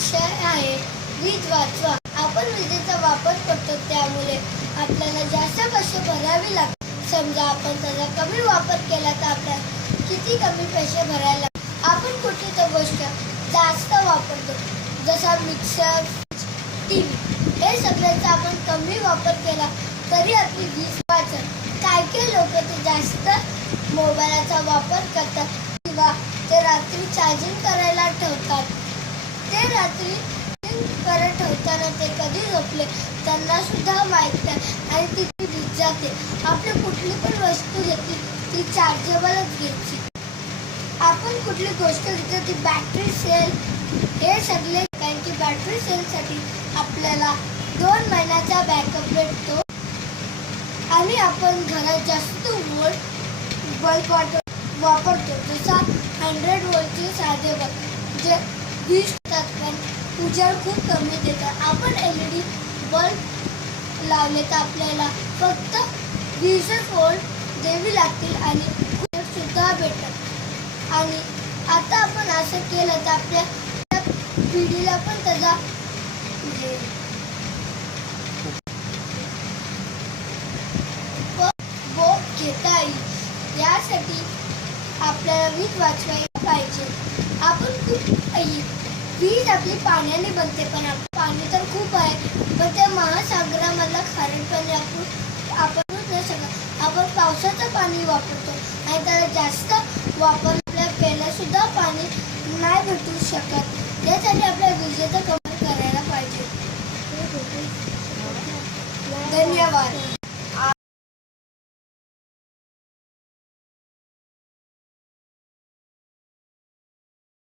विषय आहे वीज वाचवा. आपण विजेचा वापर करतो त्यामुळे आपल्याला जास्त पैसे भरावे लागतात. समजा आपण त्याचा कमी वापर केला तर आपल्याला किती कमी पैसे भरायला लागतात. आपण कुठली तर गोष्ट जास्त वापरतो जसा मिक्सर, टीव्ही, हे सगळ्याचा आपण कमी वापर केला तरी आपली वीज वाचत. काही लोक ते जास्त मोबाईलचा वापर करतात किंवा ते रात्री चार्जिंग करायला ठेवतात. ते रात्री करत ठेवताना ते कधी झोपले त्यांना सुद्धा माहीत नाही आणि ती वीज जाते. आपली कुठली पण वस्तू घेतली ती चार्जेबलच घ्यायची. आपण कुठली गोष्ट घेतो ती बॅटरी सेल, हे सगळे कारण की बॅटरी सेलसाठी आपल्याला 2 महिन्याचा बॅकअप भेटतो. आणि आपण घरात जास्त वोल्ट बल्ब वापरतो जसा 100 वोल्टचे साधे बल्ब जे 20 पण उजेड खूप कमी देतात. आपण LED बल्ब लावले तर आपल्याला फक्त 20 वोल्ट द्यावी लागतील आणि उजेड सुद्धा भेटतात. आणि आता आपण असं केलं तर आपल्या पिढीला पण त्याचा घेता येईल. यासाठी आपल्याला वीज वाचवायला पाहिजे. आपण खूप वीज आपली पाण्याने बनते पण पाणी तर खूप आहे पण ते महासागरामधलं खारट पाणी आपण नाही शकत. आपण पावसाचं पाणी वापरतो आणि त्याला जास्त वापर आपल्या प्यायला सुद्धा पाणी नाही भेटू शकत. त्यासाठी आपल्या विजेचा कमी करायला पाहिजे. धन्यवाद.